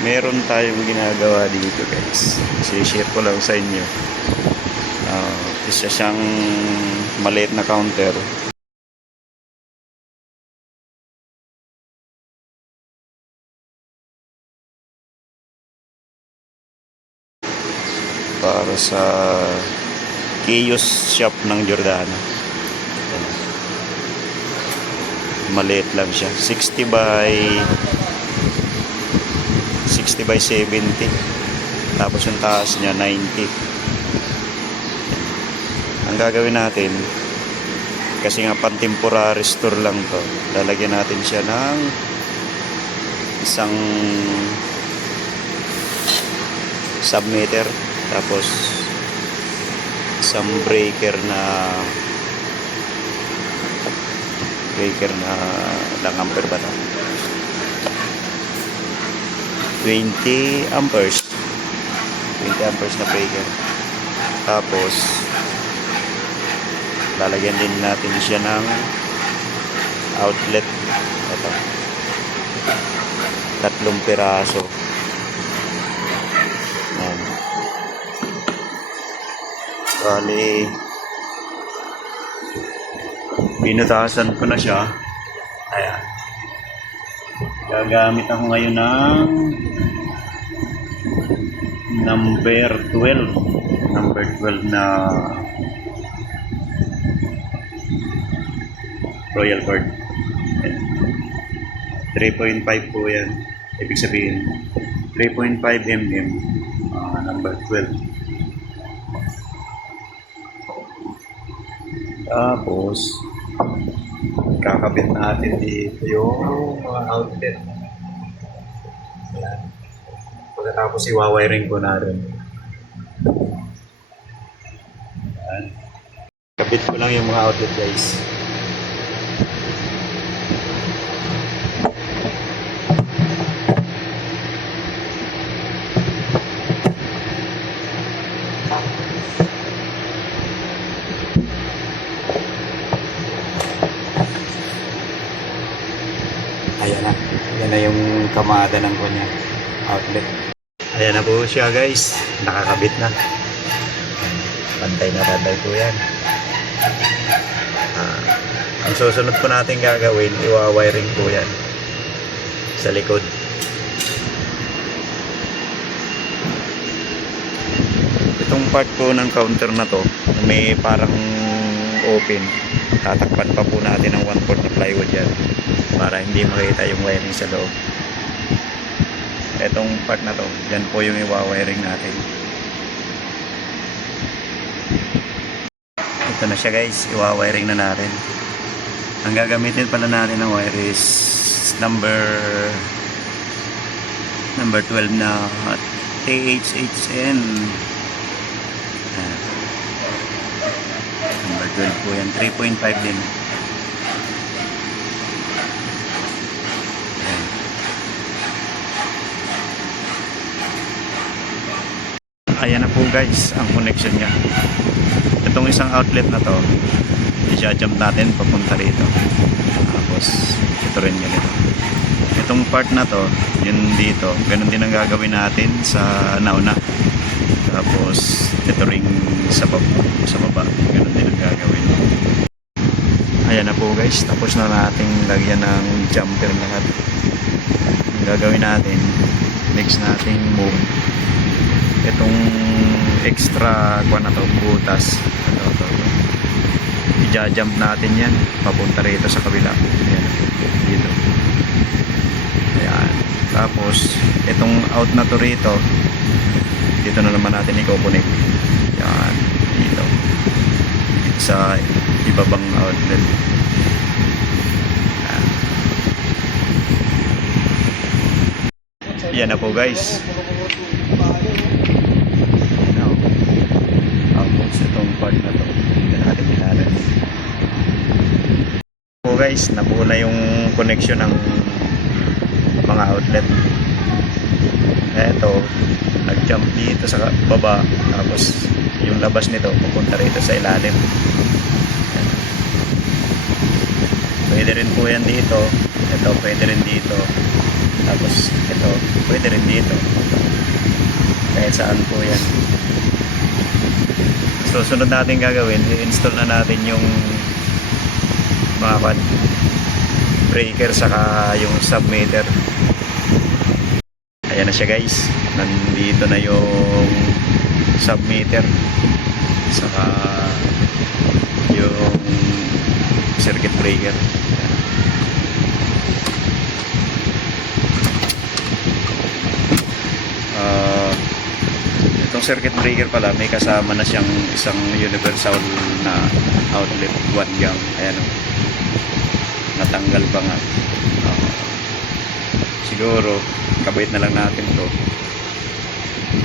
Meron tayong ginagawa dito guys. I-share ko lang sa inyo. Isa siyang maliit na counter. Para sa kiosk shop ng Giordano. Maliit lang siya. 60 by 70. Tapos yung taas niya 90. Ang gagawin natin, kasi nga pan-temporary store lang to, lalagyan natin siya ng isang submeter, tapos isang breaker na ilang ampere ba ito? 20 amperes na breaker. Tapos lalagyan din natin siya ng outlet. Ito, 3 piraso. Ayan. Bali, binutasan ko na siya. Ayan. Gagamit ako ngayon ng number 12 na Royal Bird. 3.5 po yan. Ibig sabihin 3.5 mm, number 12. Tapos kakabit natin dito yung mga outlet. Ayan. Pagkatapos i-wiring ko na rin. Ayan. Kabit ko lang yung mga outlet guys. Ayan na. Ayan na yung kamada ng kanya outlet. Ayan na po siya guys. Nakakabit na. Pantay na pantay po yan. Ang susunod po natin gagawin, iwa-wiring po yan sa likod. Itong part po ng counter na to, may parang open. Tatakpan pa po natin ng 1/4 na plywood yan para hindi makita yung wiring sa loob. Itong part na to, yan po yung iwa-wiring natin. Ito na siya guys, iwa-wiring na natin. Ang gagamitin pala natin ng wire is number 12 na THHN. Number 12 po yan, 3.5 din. Ayan na po guys ang connection nya. Itong isang outlet na to, i-jump natin papunta rito. Tapos ito rin ganito. Itong part na to, yun dito, ganun din ang gagawin natin sa nauna. Tapos ito ring sa baba, ganun din ang gagawin. Ayan na po guys, tapos na nating lagyan ng jumper lahat. Ang gagawin natin, next nating move, itong extra na to, butas, ito. I-jump natin yan papunta rito sa kabila. Ayan, dito. Ayan. Tapos itong out na to rito, dito na naman natin i-connect. Ayan, dito sa ibabang outlet. Ayan na po guys. Tapos itong part na to, dito natin ilalan. Po guys, nabuo na yung connection ng mga outlet. Eto, nag-jump dito sa baba, tapos yung labas nito pupunta rito sa ilalim. Ayan. Pwede rin po yan dito, ito pwede rin dito, Tapos ito, pwede rin dito. Kahit saan po yan. So sunod natin gagawin, i-install na natin yung mga breaker saka yung submeter. Ayan na siya guys. Nandito na yung submeter saka yung circuit breaker. Itong circuit breaker pala may kasama na siyang isang universal na outlet 1 gang. Ayan o, natanggal pa nga. Siguro kabit na lang natin to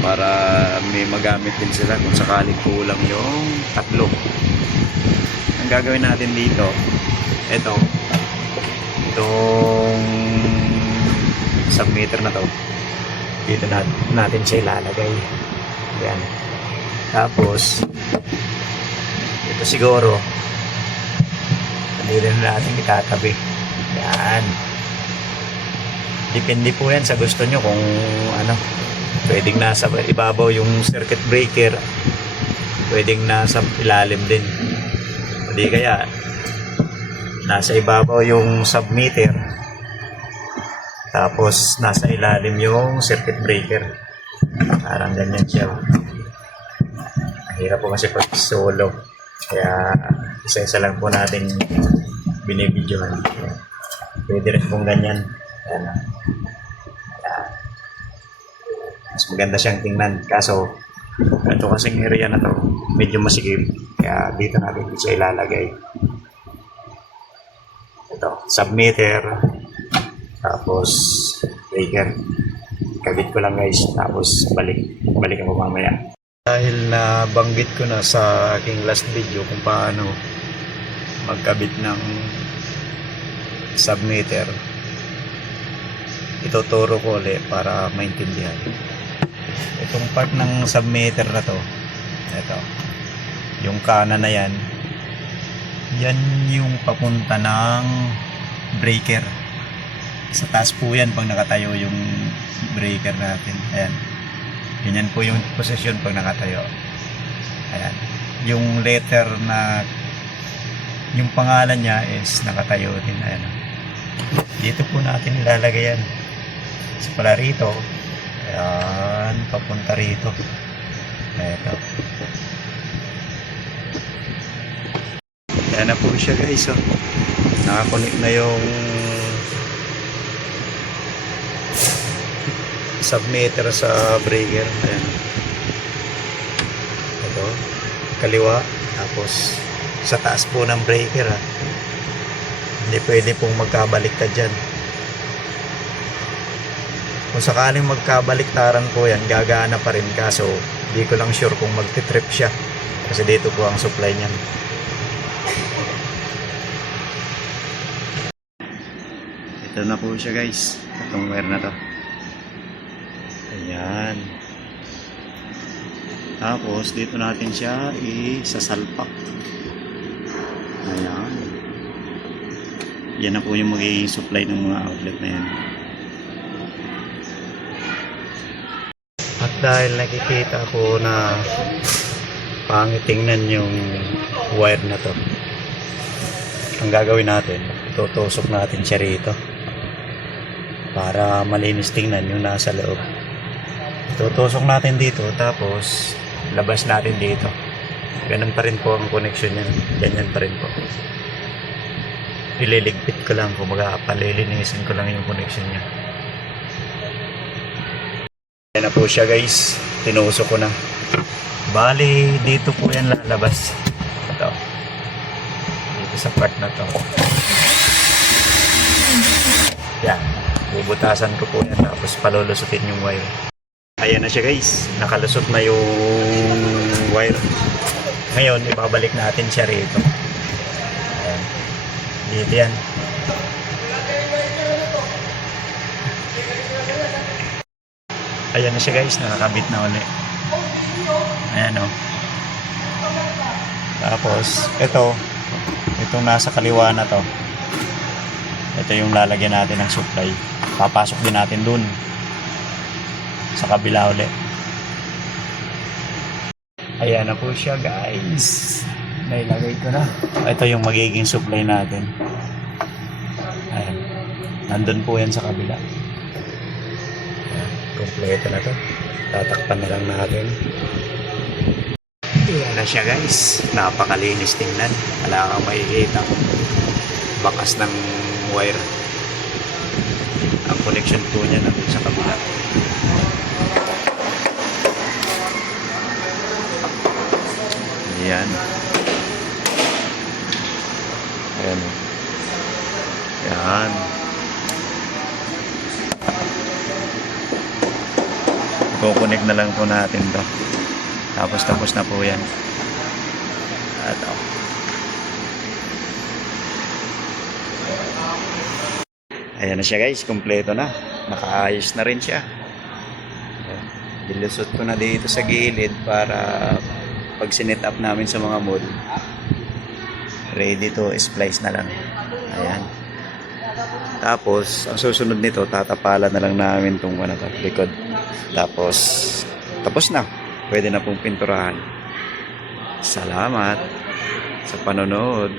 para may magamit din sila kung sakaling kulang yung tatlo. Ang gagawin natin dito, itong submeter na to, dito natin siya ilalagay. Yan. Tapos ito siguro dito na natin itatabi. Yan. Depende po yan sa gusto nyo kung ano, pwedeng nasa ibabaw yung circuit breaker, pwedeng nasa ilalim din, hindi kaya nasa ibabaw yung submeter tapos nasa ilalim yung circuit breaker. Parang ganyan siya. Mahirap po kasi pag solo, kaya isa-isa lang po natin binibidyohan. Pwede rin pong ganyan. Ayan. Mas maganda siyang tingnan, kaso ito kasing area na to medyo masikip, kaya dito natin siya ilalagay. Ito, submeter, tapos breaker. Kabit ko lang guys, tapos balik ako mamaya. Dahil na banggit ko na sa aking last video kung paano magkabit ng submeter, ituturo ko ulit para maintindihan. Itong part ng submeter na to, ito, yung kanan na yan yung papunta ng breaker. Sa taas po yan pag nakatayo yung breaker natin. Ayan, ganyan po yung posisyon pag nakatayo. Ayan, yung letter na yung pangalan niya is nakatayo din. Ayan, dito po natin ilalagay yan. Kasi pala rito, ayan, papunta rito. Ito. Ayan na po siya guys. Oh. Nakakunik na yung submeter sa breaker. Ayan. Ito, kaliwa. Tapos sa taas po ng breaker. Hindi pwede pong magkabaliktad dyan. Kung sakaling magkabaliktaran po yan, gagana pa rin, kaso di ko lang sure kung magtitrip siya kasi dito po ang supply niyan. Ito na po siya guys, itong wire na to. Ayan. Tapos dito natin siya isasalpak. Ayan. Yan na po yung magiging supply ng mga outlet na yan. At dahil nakikita ko na pangit tingnan yung wire na to, ang gagawin natin, tutusok natin siya rito para malinis tingnan yung nasa loob. Tutusok natin dito, tapos labas natin dito. Ganun pa rin po ang connection yan. Ganyan pa rin po. Ililigpit ko lang, kumbaga palilinisin ko lang yung connection niya. Ayan na po siya guys, tinusok ko na. Bali dito po yan lalabas. Ito, dito sa part na to. Yan, bubutasan ko po yan, tapos palulusutin yung wire. Ayan na siya guys, nakalusot na yung wire. Ngayon ibabalik natin siya rito. Ayan, dito yan. Ayan na siya guys, nakakabit na ulit. Ayan o. Tapos, itong nasa kaliwa na to. Ito yung lalagyan natin ng supply. Papasok din natin dun sa kabila ulit. Ayan na po siya guys. Nailagay ko na. Ito yung magiging supply natin. Ayan. Nandun po yan sa kabila. Ayan. Kompleto na to. Tatakpan na lang natin. Ayan na siya guys. Napakalinis tingnan. Wala kang makikita bakas ng wire. Ang connection po niya nandun sa kabila. Ayan. Ayan. Ayan. I-connect na lang po natin to. Tapos na po yan. Ito. Ayan na siya guys. Kompleto na. Nakaayos na rin siya. Ayan. Dilusot ko na dito sa gilid para pag sinet up namin sa mga mall, ready to splice na lang. Ayan. Tapos, ang susunod nito, tatapalan na lang namin itong likod. Tapos na. Pwede na pong pinturahan. Salamat sa panonood.